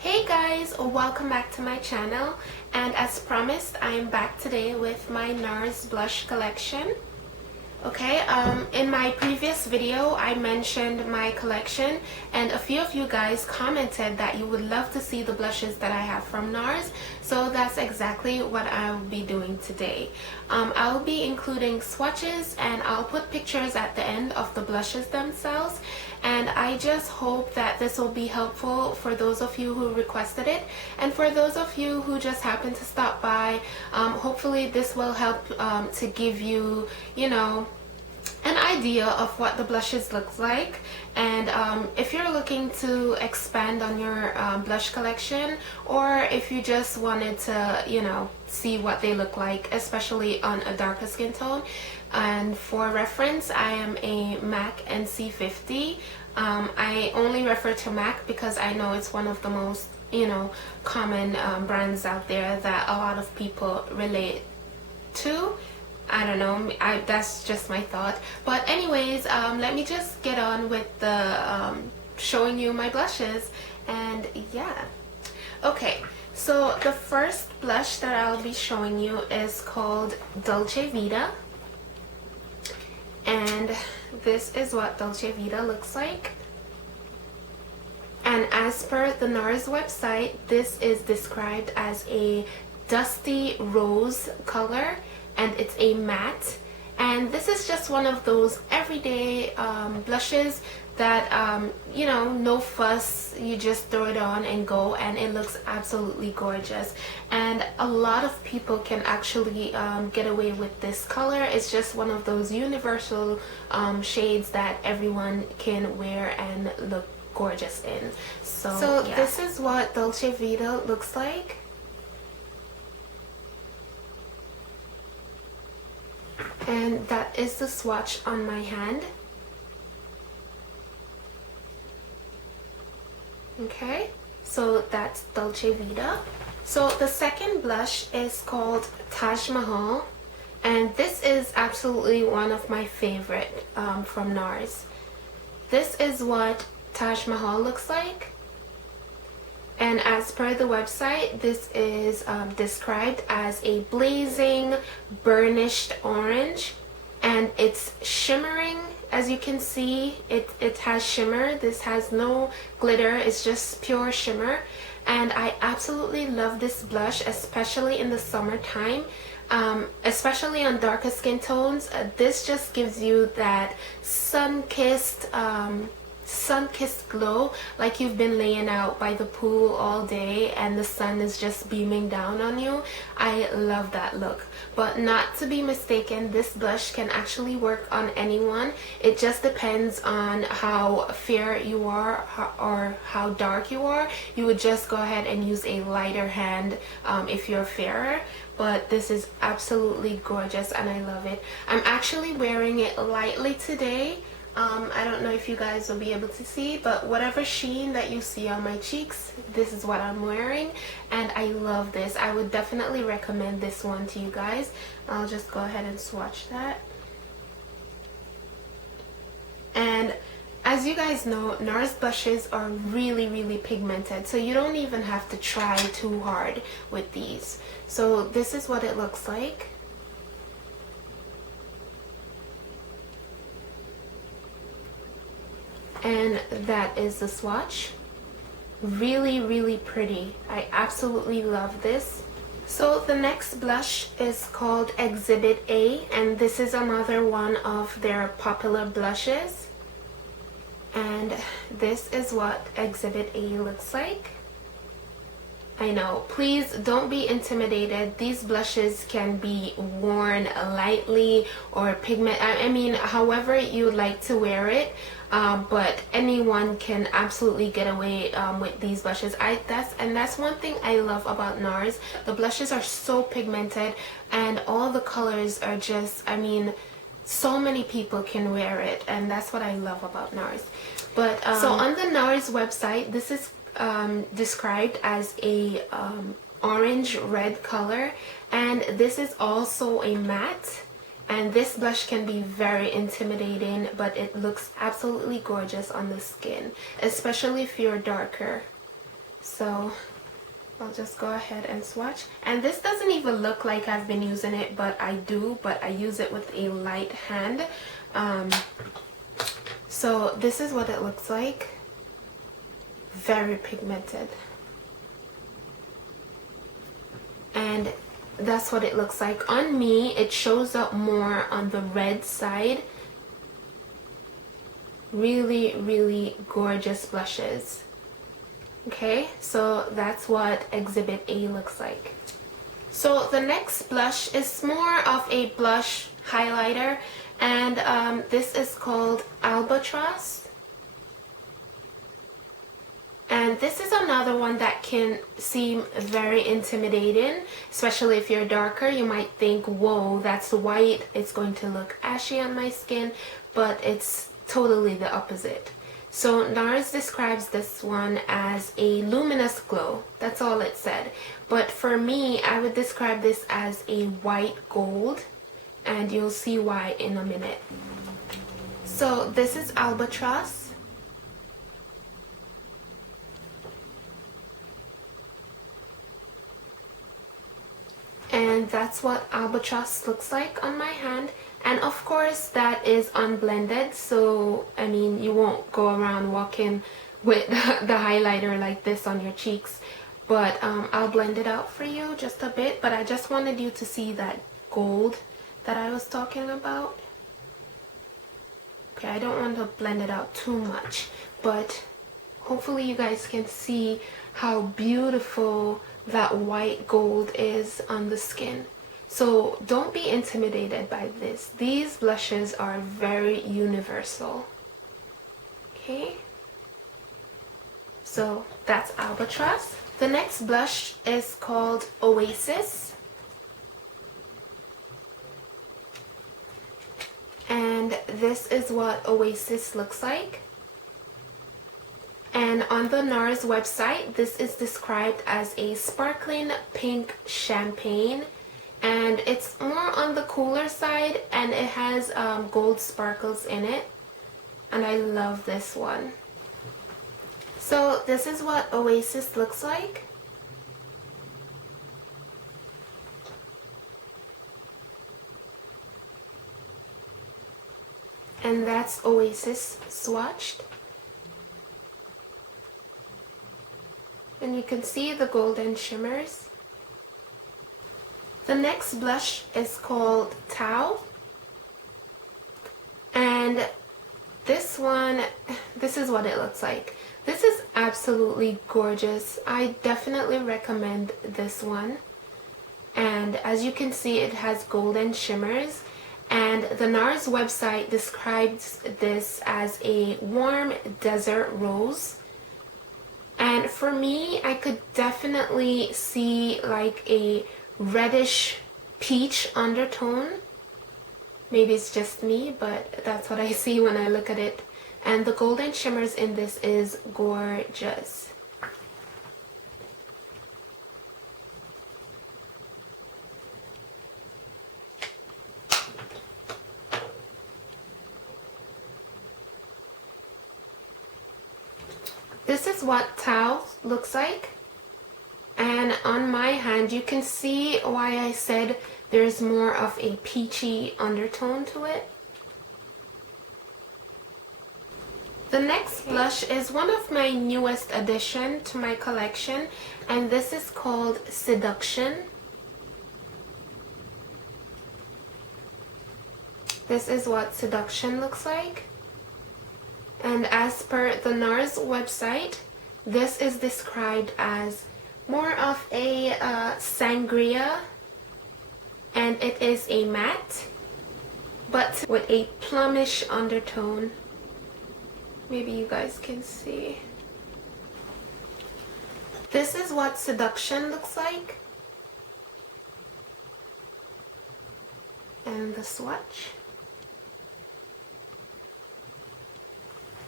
Hey guys, welcome back to my channel, and as promised I am back today with my Nars blush collection. Okay, in my previous video I mentioned my collection and a few of you guys commented that you would love to see the blushes that I have from Nars, so that's exactly what I'll be doing today. I'll be including swatches and I'll put pictures at the end of the blushes themselves, and I just hope that this will be helpful for those of you who requested it, and for those of you who just happen to stop by, hopefully this will help to give you, an idea of what the blushes look like. And if you're looking to expand on your blush collection, or if you just wanted to see what they look like, especially on a darker skin tone. And for reference, I am a MAC NC50. I only refer to MAC because I know it's one of the most common brands out there that a lot of people relate to. I don't know, that's just my thought. But anyways, let me just get on with the showing you my blushes. And yeah, okay, so the first blush that I'll be showing you is called Dolce Vita, and this is what Dolce Vita looks like. And as per the Nars website, this is described as a dusty rose color, and it's a matte. And this is just one of those everyday blushes that no fuss, you just throw it on and go, and it looks absolutely gorgeous. And a lot of people can actually get away with this color. It's just one of those universal shades that everyone can wear and look gorgeous in. So yeah. This is what Dolce Vita looks like. And that is the swatch on my hand. Okay, so that's Dolce Vita. So the second blush is called Taj Mahal, and this is absolutely one of my favorite from Nars. This is what Taj Mahal looks like. And as per the website, this is described as a blazing burnished orange, and it's shimmering. As you can see, it has shimmer. This has no glitter, it's just pure shimmer. And I absolutely love this blush, especially in the summertime, especially on darker skin tones. This just gives you that sun-kissed glow, like you've been laying out by the pool all day and the sun is just beaming down on you. I love that look. But not to be mistaken, this blush can actually work on anyone. It just depends on how fair you are or how dark you are. You would just go ahead and use a lighter hand if you're fairer. But this is absolutely gorgeous and I love it. I'm actually wearing it lightly today. I don't know if you guys will be able to see, but whatever sheen that you see on my cheeks, this is what I'm wearing, and I love this. I would definitely recommend this one to you guys. I'll just go ahead and swatch that. And as you guys know, Nars blushes are really pigmented, so you don't even have to try too hard with these. So this is what it looks like. And that is the swatch. Really pretty. I absolutely love this. So the next blush is called Exhibit A, and this is another one of their popular blushes. And this is what Exhibit A looks like. I know, please don't be intimidated. These blushes can be worn lightly or I mean however you like to wear it, but anyone can absolutely get away with these blushes. That's one thing I love about Nars. The blushes are so pigmented and all the colors are just, so many people can wear it, and that's what I love about Nars. But so on the Nars website, this is described as a orange red color, and this is also a matte, and this blush can be very intimidating, but it looks absolutely gorgeous on the skin, especially if you're darker. So I'll just go ahead and swatch. And this doesn't even look like I've been using it, but I do, but I use it with a light hand. So this is what it looks like. Very pigmented. And that's what it looks like on me. It shows up more on the red side. Really, really gorgeous blushes. Okay, so that's what Exhibit A looks like. So the next blush is more of a blush highlighter, and this is called Albatross. And this is another one that can seem very intimidating, especially if you're darker. You might think, whoa, that's white, it's going to look ashy on my skin, but it's totally the opposite. So Nars describes this one as a luminous glow. That's all it said. But for me, I would describe this as a white gold, and you'll see why in a minute. So this is Albatross. And that's what Albatross looks like on my hand. And of course that is unblended, so I mean you won't go around walking with the highlighter like this on your cheeks, but I'll blend it out for you just a bit. But I just wanted you to see that gold that I was talking about. Okay, I don't want to blend it out too much, but hopefully you guys can see how beautiful that white gold is on the skin. So don't be intimidated by this. These blushes are very universal. Okay, so that's Albatross. The next blush is called Oasis, and this is what Oasis looks like. And on the Nars website, this is described as a sparkling pink champagne, and it's more on the cooler side, and it has gold sparkles in it, and I love this one. So this is what Oasis looks like. And that's Oasis swatched. And you can see the golden shimmers. The next blush is called Taos. And this one, this is what it looks like. This is absolutely gorgeous. I definitely recommend this one. And as you can see, it has golden shimmers. And the Nars website describes this as a warm desert rose. And for me, I could definitely see like a reddish peach undertone. Maybe it's just me, but that's what I see when I look at it. And the golden shimmers in this is gorgeous. This is what Taos looks like, and on my hand you can see why I said there's more of a peachy undertone to it. The next blush is one of my newest addition to my collection, and this is called Seduction. This is what Seduction looks like. And as per the Nars website, this is described as more of a sangria, and it is a matte, but with a plumish undertone. Maybe you guys can see. This is what Seduction looks like. And the swatch.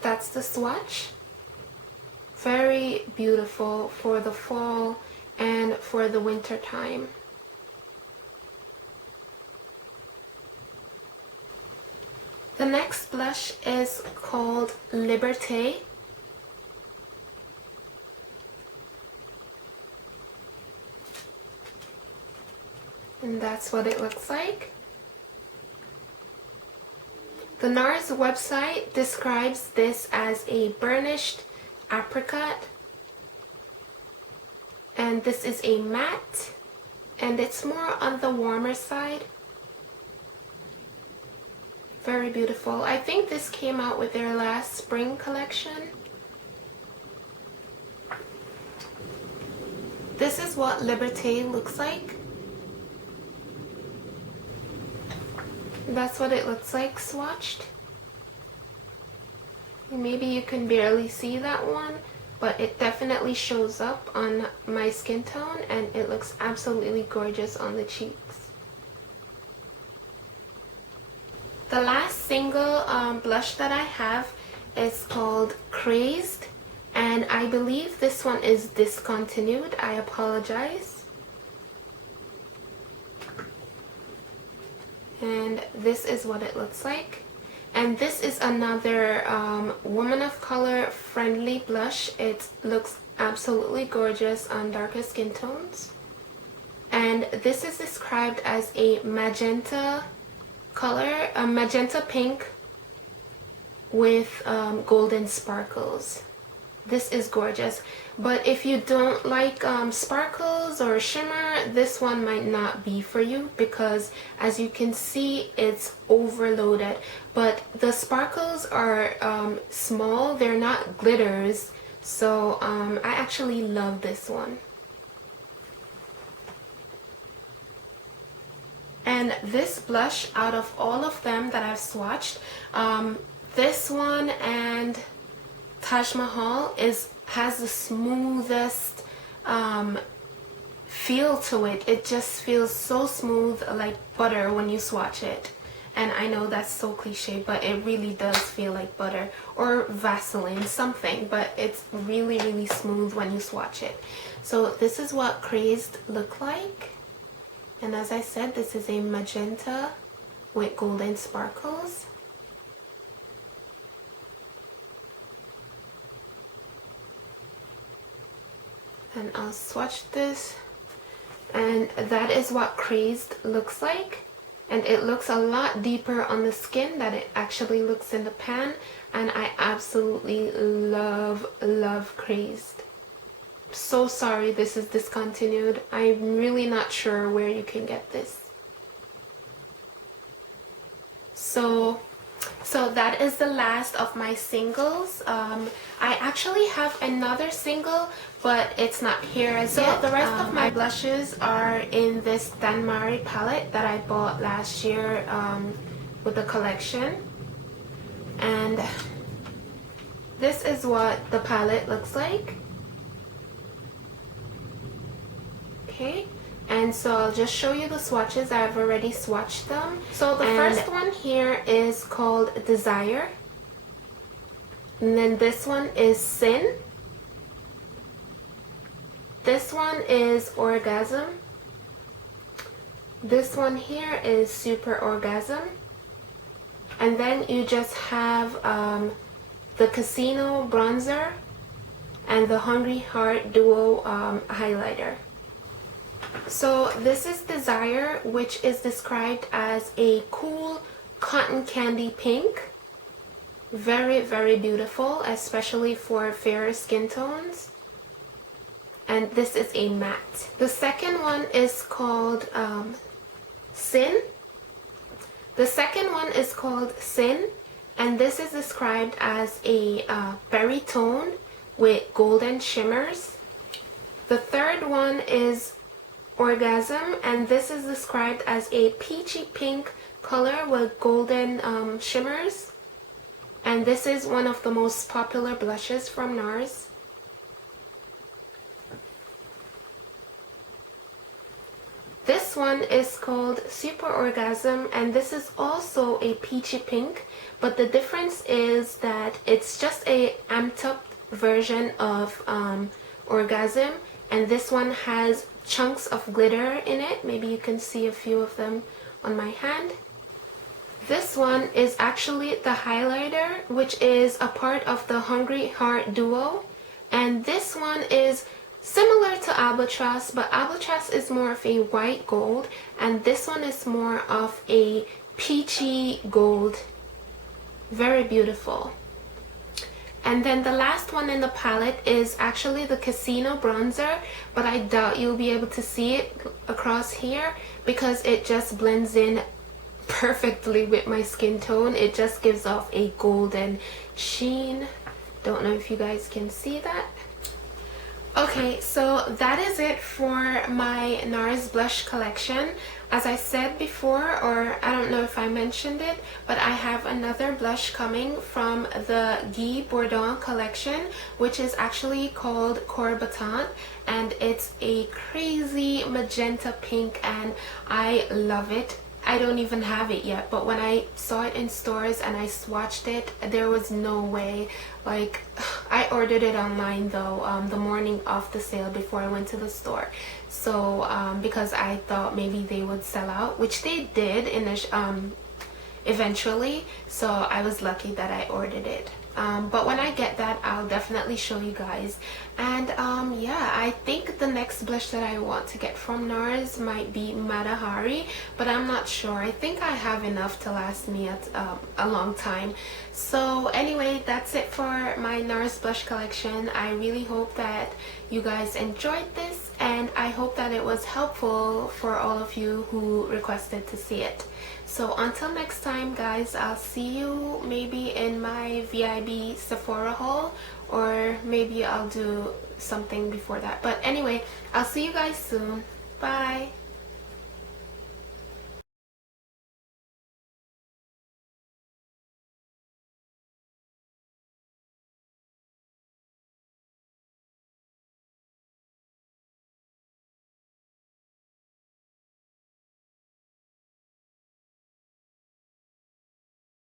That's the swatch. Very beautiful for the fall and for the winter time. The next blush is called Liberte. And that's what it looks like. The Nars website describes this as a burnished apricot. And this is a matte, and it's more on the warmer side. Very beautiful. I think this came out with their last spring collection. This is what Liberte looks like. That's what it looks like swatched. Maybe you can barely see that one, but it definitely shows up on my skin tone, and it looks absolutely gorgeous on the cheeks. The last single blush that I have is called Crazed, and I believe this one is discontinued. I apologize. And this is what it looks like. And this is another woman of color friendly blush. It looks absolutely gorgeous on darker skin tones. And this is described as a magenta color, a magenta pink with golden sparkles. This is gorgeous, but if you don't like sparkles or shimmer, this one might not be for you, because as you can see, it's overloaded. But the sparkles are small, they're not glitters, so I actually love this one. And this blush, out of all of them that I've swatched, this one and Taj Mahal has the smoothest feel to it. It just feels so smooth, like butter when you swatch it. And I know that's so cliche, but it really does feel like butter or Vaseline, something, but it's really, really smooth when you swatch it. So this is what Crazed look like. And as I said, this is a magenta with golden sparkles. And I'll swatch this, and that is what Crazed looks like. And it looks a lot deeper on the skin than it actually looks in the pan, and I absolutely love Crazed. So sorry this is discontinued. I'm really not sure where you can get this. So that is the last of my singles. I actually have another single, but it's not here as yet. So the rest of my blushes are in this Danmari palette that I bought last year with the collection. And this is what the palette looks like. Okay. And so I'll just show you the swatches. I've already swatched them. So the first one here is called Desire. And then this one is Sin. This one is Orgasm. This one here is Super Orgasm. And then you just have the Casino Bronzer and the Hungry Heart Duo Highlighter. So this is Desire, which is described as a cool cotton candy pink. Very, very beautiful, especially for fairer skin tones. And this is a matte. The second one is called Sin. The second one is called Sin, and this is described as a berry tone with golden shimmers. The third one is Orgasm, and this is described as a peachy pink color with golden shimmers. And this is one of the most popular blushes from Nars. This one is called Super Orgasm, and this is also a peachy pink, but the difference is that it's just a amped up version of Orgasm, and this one has chunks of glitter in it. Maybe you can see a few of them on my hand. This one is actually the highlighter, which is a part of the Hungry Heart Duo, and this one is similar to Albatross, but Albatross is more of a white gold and this one is more of a peachy gold. Very beautiful. And then the last one in the palette is actually the Casino Bronzer, but I doubt you'll be able to see it across here because it just blends in perfectly with my skin tone. It just gives off a golden sheen. Don't know if you guys can see that. Okay, so that is it for my Nars blush collection. As I said before, or I don't know if I mentioned it, but I have another blush coming from the Guy Bourdon collection, which is actually called Courbattant, and it's a crazy magenta pink and I love it. I don't even have it yet, but when I saw it in stores and I swatched it, there was no way. Like, I ordered it online though, the morning of the sale before I went to the store. So because I thought maybe they would sell out, which they did in eventually, so I was lucky that I ordered it. But when I get that, I'll definitely show you guys. And yeah, I think the next blush that I want to get from Nars might be Matahari, but I'm not sure. I think I have enough to last me a long time. So anyway, that's it for my Nars blush collection. I really hope that you guys enjoyed this, and I hope that it was helpful for all of you who requested to see it. So until next time guys, I'll see you maybe in my VIB Sephora haul, or maybe I'll do something before that. But anyway, I'll see you guys soon. Bye!